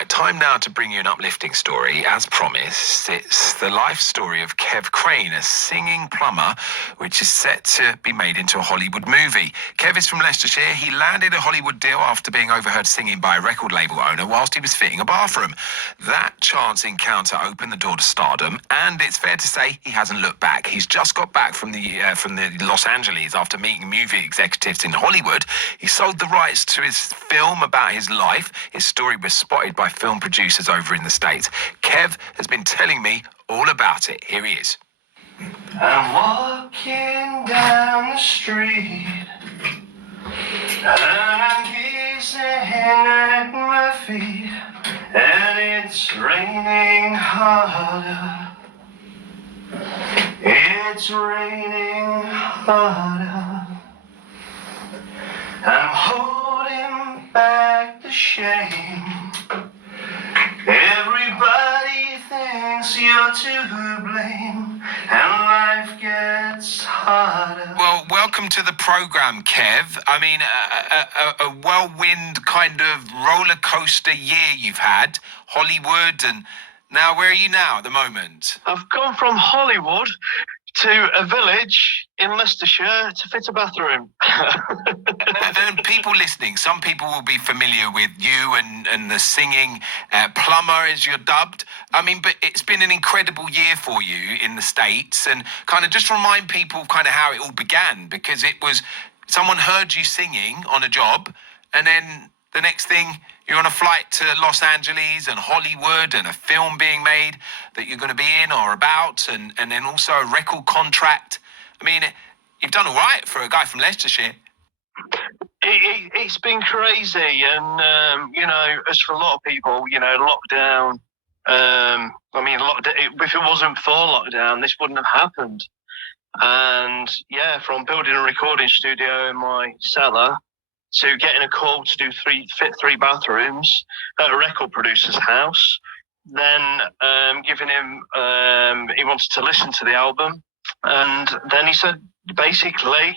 Right, time now to bring you an uplifting story. As promised, it's the life story of Kev Crane, a singing plumber, which is set to be made into a Hollywood movie. Kev is from Leicestershire. He landed a Hollywood deal after being overheard singing by a record label owner whilst he was fitting a bathroom. That chance encounter opened the door to stardom, and it's fair to say he hasn't looked back. He's just got back from the Los Angeles after meeting movie executives in Hollywood. He sold the rights to his film about his life. His story was spotted by film producers over in the States. Kev has been telling me all about it. Here he is. I'm walking down the street and I'm gazing at my feet, and it's raining harder. It's raining harder. I'm holding back the shame. Everybody thinks you're to blame, and life gets harder. Well, welcome to the program, Kev. I mean, a whirlwind kind of roller coaster year you've had. Hollywood, and now where are you now at the moment? I've gone from Hollywood to a village in Leicestershire to fit a bathroom. And people listening, some people will be familiar with you and the singing plumber, as you're dubbed. I mean, but it's been an incredible year for you in the States, and kind of just remind people kind of how it all began, because it was someone heard you singing on a job, and then the next thing you're on a flight to Los Angeles and Hollywood and a film being made that you're going to be in or about, and then also a record contract. I mean, you've done all right for a guy from Leicestershire. It's been crazy, and as for a lot of people, lockdown. If it wasn't for lockdown, this wouldn't have happened. And from building a recording studio in my cellar to getting a call to fit three bathrooms at a record producer's house, then giving him, he wanted to listen to the album, and then he said, basically,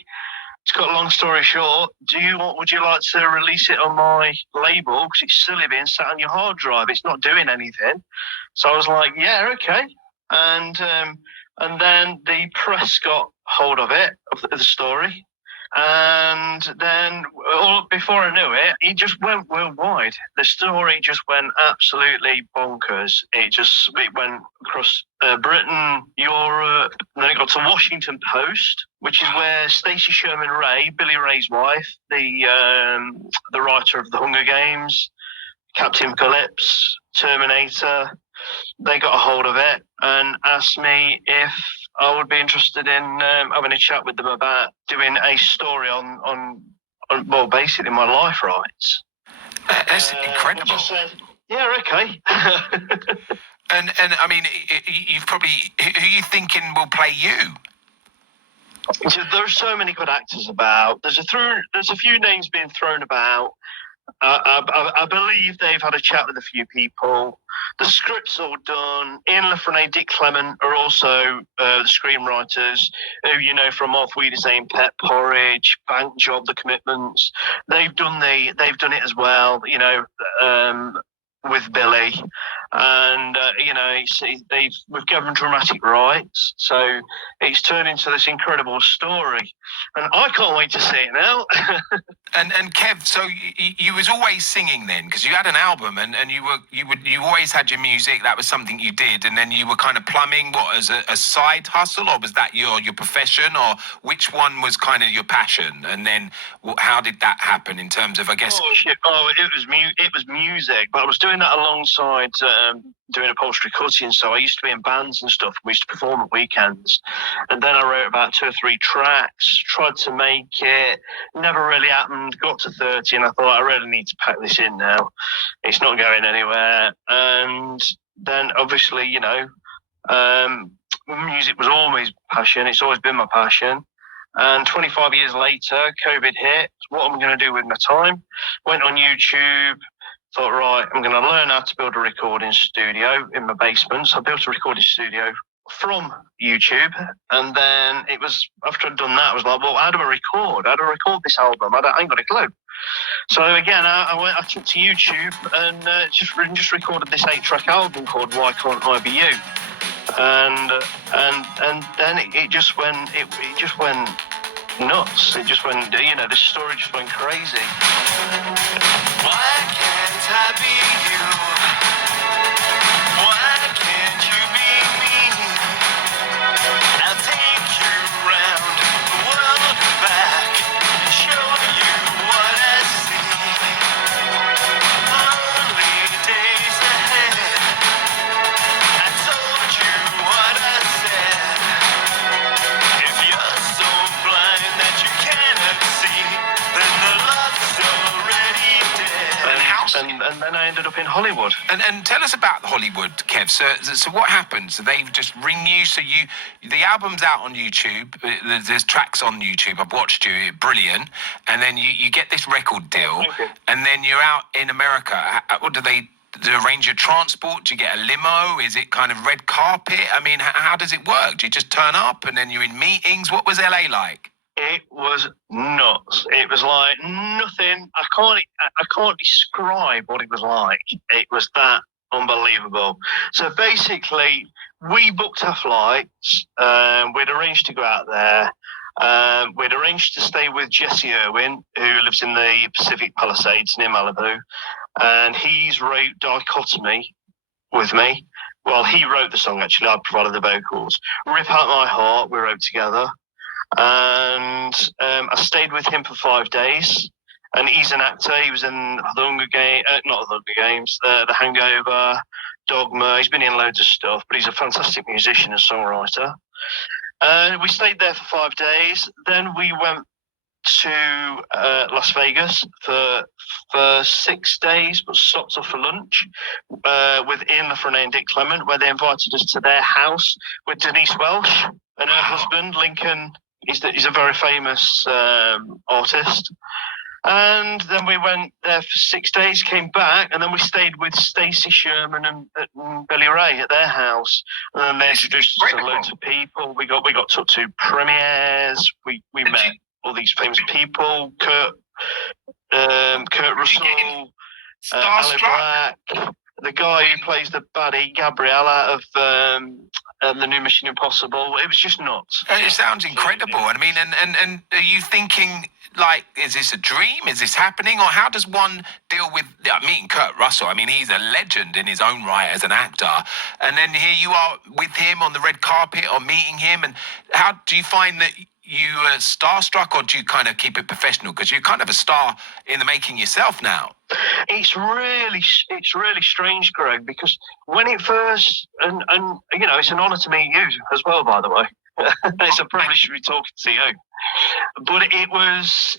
to cut a long story short, would you like to release it on my label, because it's still being sat on your hard drive, it's not doing anything. So I was like, yeah, okay. And then the press got hold of it, of the story. And then, before I knew it, it just went worldwide. The story just went absolutely bonkers. It went across Britain, Europe, and then it got to Washington Post, which is where Stacey Sherman Ray, Billy Ray's wife, the writer of The Hunger Games, Captain Phillips, Terminator, they got a hold of it and asked me if I would be interested in having a chat with them about doing a story on basically my life rights. That's incredible. I just said, yeah, okay. and I mean, you've probably, who are you thinking will play you? So there are so many good actors about. There's a few names being thrown about. I believe they've had a chat with a few people. The script's all done. Ian LaFrene, Dick Clement are also the screenwriters who from Off Weed is Aim, Pet Porridge, Bank Job, The Commitments. They've done it as well. With Billy, and we've given dramatic rights, so it's turned into this incredible story, and I can't wait to see it now. and Kev, so you was always singing then, because you had an album, and you always had your music. That was something you did, and then you were kind of plumbing, what, as a side hustle, or was that your profession, or which one was kind of your passion? And then how did that happen in terms of, I guess? It was music, but I was doing that alongside doing upholstery cutting. So I used to be in bands and stuff. We used to perform at weekends, and then I wrote about 2 or 3 tracks, tried to make it, never really happened. Got to 30 and I thought, I really need to pack this in now, it's not going anywhere. And then obviously music was always passion, it's always been my passion. And 25 years later, COVID hit. What am I going to do with my time? Went on YouTube, thought, right, I'm going to learn how to build a recording studio in my basement. So I built a recording studio from YouTube, and then it was after I'd done that, I was like, well, how do I record? How do I record this album? I ain't got a clue. So again, I took to YouTube and just recorded this 8-track album called Why Can't I Be You, and then it just went nuts. It just went, this story just went crazy. Why can't I be you? Why can't you be me? I'll take you round the world and back and show you what I see. Only days ahead. I told you what I said. If you're so blind that you cannot see, then the love's already dead. And then I ended up in Hollywood. And tell us about Hollywood, Kev. So what happens? They just ring you. So the album's out on YouTube. There's tracks on YouTube. I've watched you. Brilliant. And then you get this record deal. And then you're out in America. What do they arrange your transport? Do you get a limo? Is it kind of red carpet? I mean, how does it work? Do you just turn up and then you're in meetings? What was LA like? It was nuts. It was like nothing. I can't describe what it was like. It was that unbelievable. So basically, we booked our flights. We'd arranged to go out there. We'd arranged to stay with Jesse Irwin, who lives in the Pacific Palisades near Malibu, and he's wrote Dichotomy with me. Well, he wrote the song, actually. I provided the vocals. Rip Out My Heart, we wrote together. And I stayed with him for 5 days. And he's an actor. He was in The Hunger Games, not The Hunger Games, The Hangover, Dogma. He's been in loads of stuff, but he's a fantastic musician and songwriter. We stayed there for 5 days. Then we went to Las Vegas for 6 days, but stopped off for lunch with Ian LaFrene and Dick Clement, where they invited us to their house with Denise Welch and her husband, Lincoln. He's a very famous artist. And then we went there for 6 days, came back, and then we stayed with Stacey Sherman and Billy Ray at their house. And then they introduced us to loads of people. We got took to premieres. We met all these famous people: Kurt Russell, Ali Black, the guy who plays the baddie, Gabrielle, out of the new Mission Impossible. It was just nuts. It sounds incredible. I mean, and are you thinking, like, is this a dream? Is this happening? Or how does one deal with meeting Kurt Russell? I mean, he's a legend in his own right as an actor. And then here you are with him on the red carpet or meeting him. And how do you find that you are starstruck, or do you kind of keep it professional? Because you're kind of a star in the making yourself now. It's really strange, Greg, because when it first, and it's an honour to meet you as well, by the way. It's a privilege to be talking to you. But it's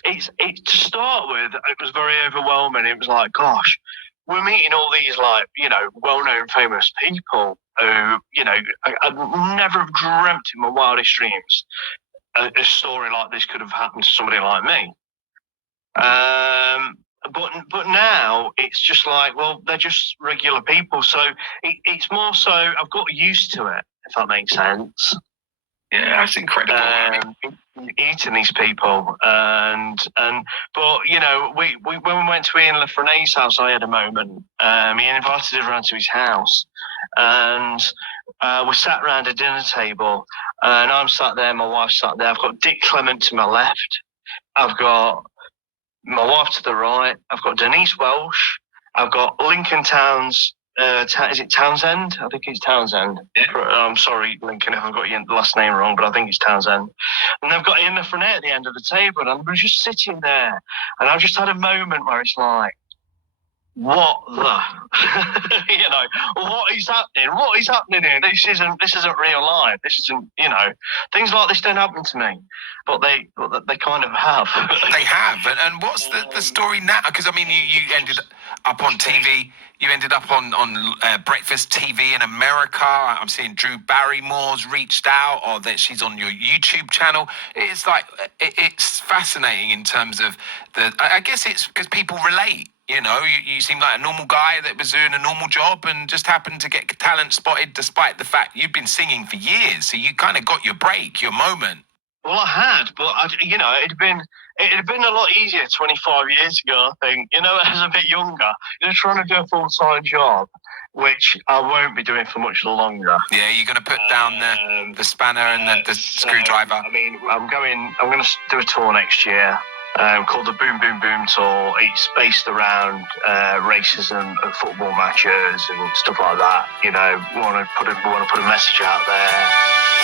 to start with, it was very overwhelming. It was like, gosh, we're meeting all these well-known famous people who, I'd never have dreamt in my wildest dreams a story like this could have happened to somebody like me. But now it's just like, well, they're just regular people. So it's more so I've got used to it, if that makes sense. Yeah, that's incredible. Eating these people, but when we went to Ian LaFrene's house, I had a moment. He invited us around to his house, and we sat around a dinner table, and I'm sat there, my wife's sat there. I've got Dick Clement to my left, I've got my wife to the right, I've got Denise Welch, I've got Lincoln Towns. Is it Townsend? I think it's Townsend. Yeah. I'm sorry, Lincoln, if I've got your last name wrong, but I think it's Townsend. And I've got Ian LaFrene at the end of the table, and I'm just sitting there, and I've just had a moment where it's like, what the, what is happening? What is happening here? This isn't real life. This isn't, things like this don't happen to me, but they kind of have. They have. And what's the story now? Because I mean, you ended up on TV. You ended up on Breakfast TV in America. I'm seeing Drew Barrymore's reached out, or that she's on your YouTube channel. It's like it's fascinating in terms of I guess it's because people relate. You know, you seem like a normal guy that was doing a normal job and just happened to get talent spotted, despite the fact you've been singing for years. So you kind of got your break, your moment. Well, I had, but it'd been a lot easier 25 years ago. I think, as a bit younger, trying to do a full-time job, which I won't be doing for much longer. Yeah, you're going to put down the spanner and the screwdriver. I mean, I'm going to do a tour next year. Called the Boom Boom Boom Tour. It's based around races and football matches and stuff like that. We want to put a message out there.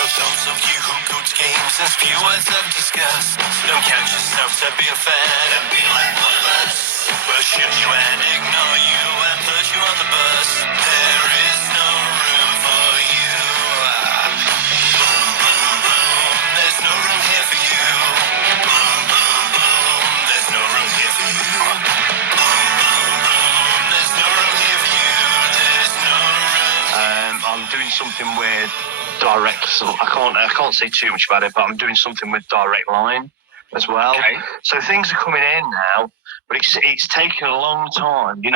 For those of you who go to games, there's few words of disgust. Don't count yourself to be a fan and be like one of us. We'll shoot you and ignore you and put you on the bus. There is no room for you. Boom, boom, boom. There's no room here for you. Boom, boom, boom. There's no room here for you. Boom, boom, boom. There's no room here for you. There's no room. I'm doing something with direct. So I can't say too much about it, but I'm doing something with Direct Line as well. Okay. So things are coming in now, but it's taken a long time. 2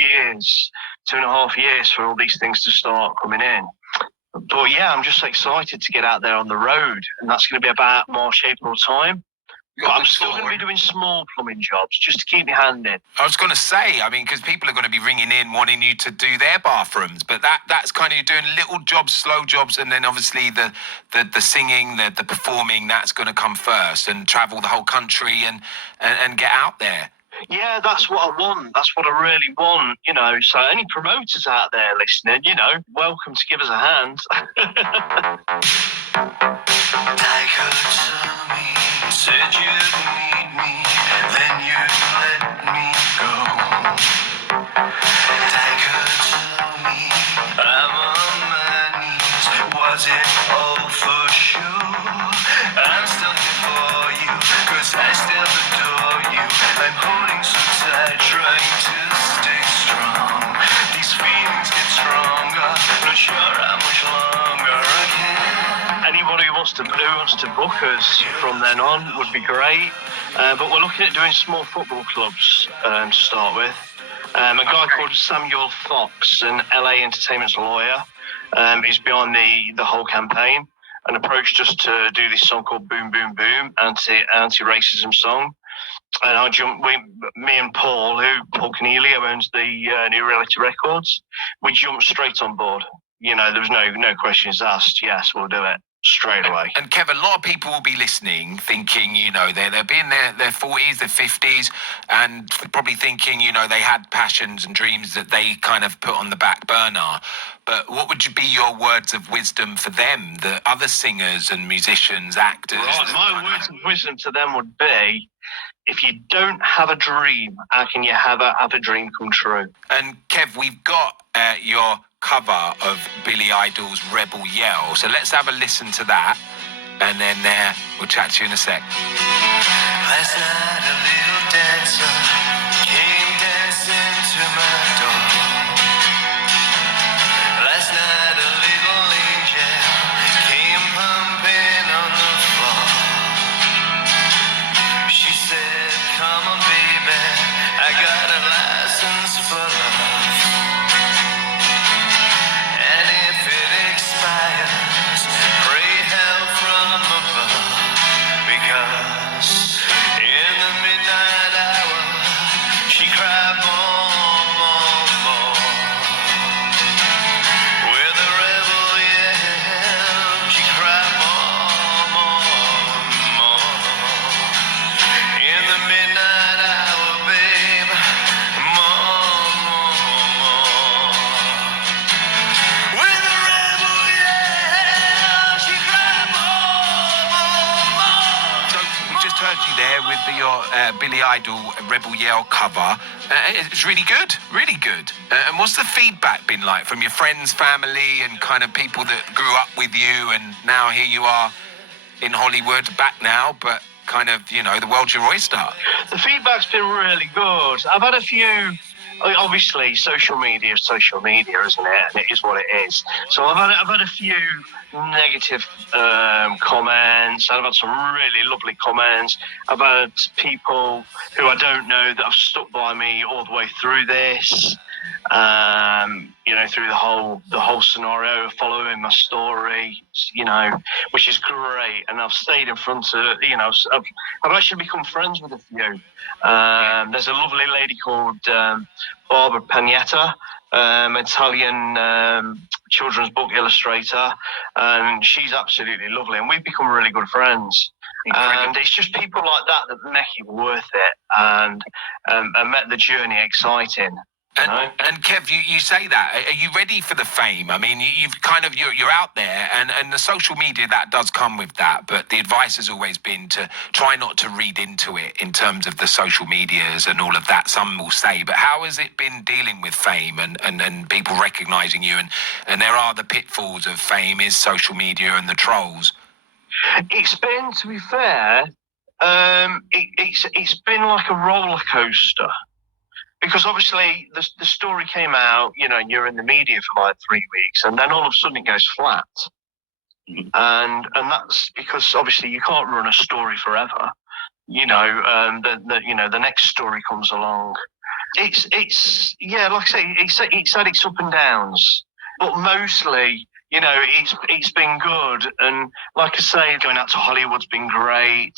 years, 2.5 years for all these things to start coming in. But yeah, I'm just excited to get out there on the road, and that's going to be about March, April time. But I'm still going to be doing small plumbing jobs just to keep my hand in. I was going to say, I mean, because people are going to be ringing in wanting you to do their bathrooms, but that's kind of you're doing little jobs, slow jobs, and then obviously the singing, the performing, that's going to come first, and travel the whole country and get out there. Yeah, that's what I want. That's what I really want, So any promoters out there listening, welcome to give us a hand. Said you'd need me, then you'd let me go. Tiger told me I'm on my knees. Was it all for sure? I'm still here for you, 'cause I still adore you. I'm holding so tight, trying to stay strong. These feelings get stronger, not sure how much longer I can. Anybody who wants to book us from then on would be great. But we're looking at doing small football clubs to start with. A guy called Samuel Fox, an LA Entertainment's lawyer, is behind the whole campaign and approached us to do this song called Boom Boom Boom, anti-racism song. And me and Paul Keneally, who owns the New Reality Records, we jumped straight on board. There was no questions asked. Yes, we'll do it. Straight away. And Kev, a lot of people will be listening, thinking, they'll be in their 40s, their 50s, and probably thinking, they had passions and dreams that they kind of put on the back burner. But what would be your words of wisdom for them, the other singers and musicians, actors? Right, my words of wisdom to them would be, if you don't have a dream, how can you have a dream come true? And Kev, we've got your cover of Billy Idol's Rebel Yell. So let's have a listen to that, and then we'll chat to you in a sec. Last night a little dancer came dancing to my door. Last night a little angel came pumping on the floor. She said, come on baby, I got a license for love. Pray help from above, because in the midnight hour she cried more, more, more. With a rebel yell, she cried more, more, more. In the midnight hour, babe, more, more, more. With a rebel yell, she cried more, more, more. So we just heard you there with your Billy Idol Rebel Yell cover. It's really good, really good. And what's the feedback been like from your friends, family, and kind of people that grew up with you, and now here you are in Hollywood, back now, but kind of, the world's your oyster? The feedback's been really good. I've had a few obviously social media is social media, isn't it? And it is what it is. So I've had a few negative comments. I've had some really lovely comments. I've had people who I don't know that have stuck by me all the way through this. Through the whole scenario, following my story, which is great. And I've stayed in front of, I've actually become friends with a few. There's a lovely lady called Barbara Pagnetta, Italian children's book illustrator, and she's absolutely lovely. And we've become really good friends. Incredible. And it's just people like that make it worth it, and make the journey exciting. And Kev, you say that. Are you ready for the fame? I mean, you're out there, and the social media, that does come with that. But the advice has always been to try not to read into it in terms of the social medias and all of that. Some will say, but how has it been dealing with fame and people recognising you? And there are the pitfalls of fame, is social media and the trolls. It's been, to be fair, it's been like a roller coaster. Because obviously the story came out, and you're in the media for like 3 weeks, and then all of a sudden it goes flat. And that's because obviously you can't run a story forever. The next story comes along. It's like I say, it's had its up and downs, but mostly, it's been good. And like I say, going out to Hollywood's been great.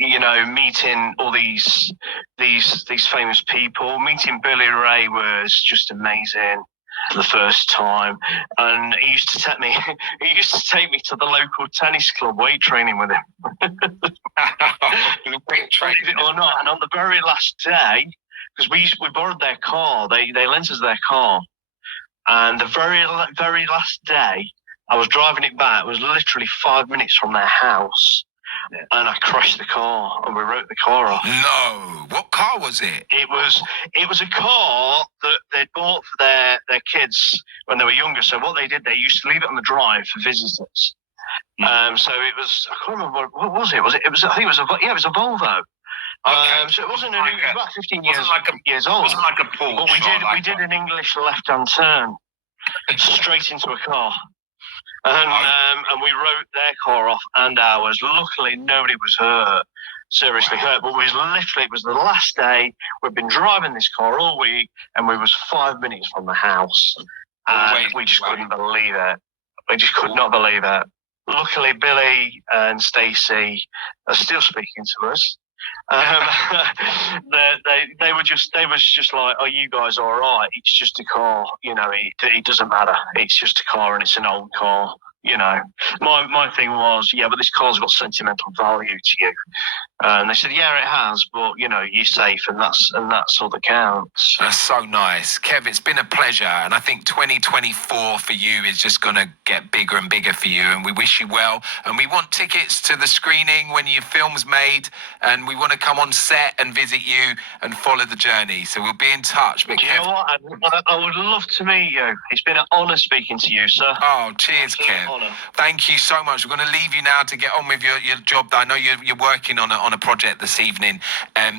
Meeting all these famous people. Meeting Billy Ray was just amazing for the first time. And he used to take me to the local tennis club, weight training with him. Believe it or not. And on the very last day, because we borrowed their car, they lent us their car. And the very last day, I was driving it back. It was literally 5 minutes from their house. Yeah. And I crashed the car, and we wrote the car off. No, what car was it? It was a car that they'd bought for their kids when they were younger. So what they did, they used to leave it on the drive for visitors. So it was, I can't remember what was it. I think it was a Volvo. Okay. So it wasn't it was about 15 years old. It wasn't like a Porsche. But we did an English left-hand turn straight into a car. And we wrote their car off and ours. Luckily, nobody was seriously hurt. But it was the last day. We've been driving this car all week, and we was 5 minutes from the house. And we just couldn't believe it. We just could not believe it. Luckily, Billy and Stacey are still speaking to us. They was just like, "Oh, you guys are all right? It's just a car, it doesn't matter. It's just a car, and it's an old car." My thing was, but this car's got sentimental value to you. And they said, yeah, it has, but you're safe, and that's all that counts. That's so nice, Kev. It's been a pleasure, and I think 2024 for you is just going to get bigger and bigger for you. And we wish you well. And we want tickets to the screening when your film's made, and we want to come on set and visit you and follow the journey. So we'll be in touch. But you know what? I would love to meet you. It's been an honour speaking to you, sir. Oh, cheers, Kev. Thank you so much. We're going to leave you now to get on with your job. I know you're working on a project this evening,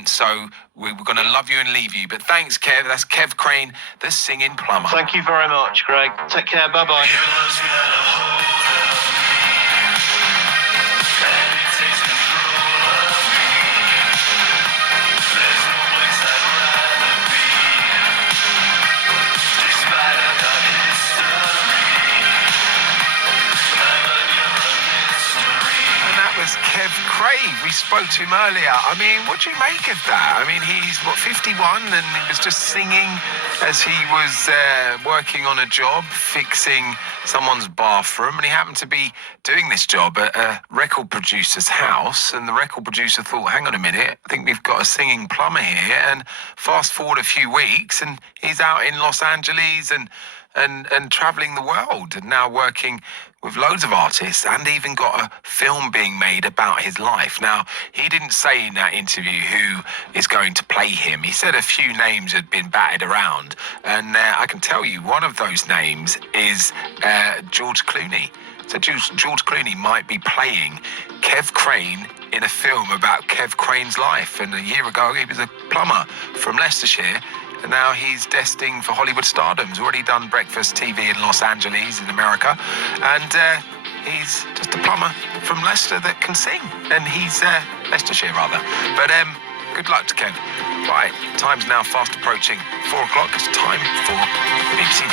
so we're going to love you and leave you. But thanks, Kev. That's Kev Crane, the singing plumber. Thank you very much, Greg. Take care. Bye-bye. Kev Crane, we spoke to him earlier. I mean, what do you make of that? I mean, he's 51, and he was just singing as he was working on a job, fixing someone's bathroom, and he happened to be doing this job at a record producer's house, and the record producer thought, hang on a minute, I think we've got a singing plumber here. And fast forward a few weeks, and he's out in Los Angeles and traveling the world, and now working with loads of artists, and even got a film being made about his life. Now, he didn't say in that interview who is going to play him. He said a few names had been batted around, and I can tell you one of those names is George Clooney. So George Clooney might be playing Kev Crane in a film about Kev Crane's life. And a year ago, he was a plumber from Leicestershire, and now he's destined for Hollywood stardom. He's already done breakfast TV in Los Angeles in America, and he's just a plumber from Leicester that can sing, and he's Leicestershire rather. But good luck to Kev. Right, time's now fast approaching 4 o'clock. It's time for BBC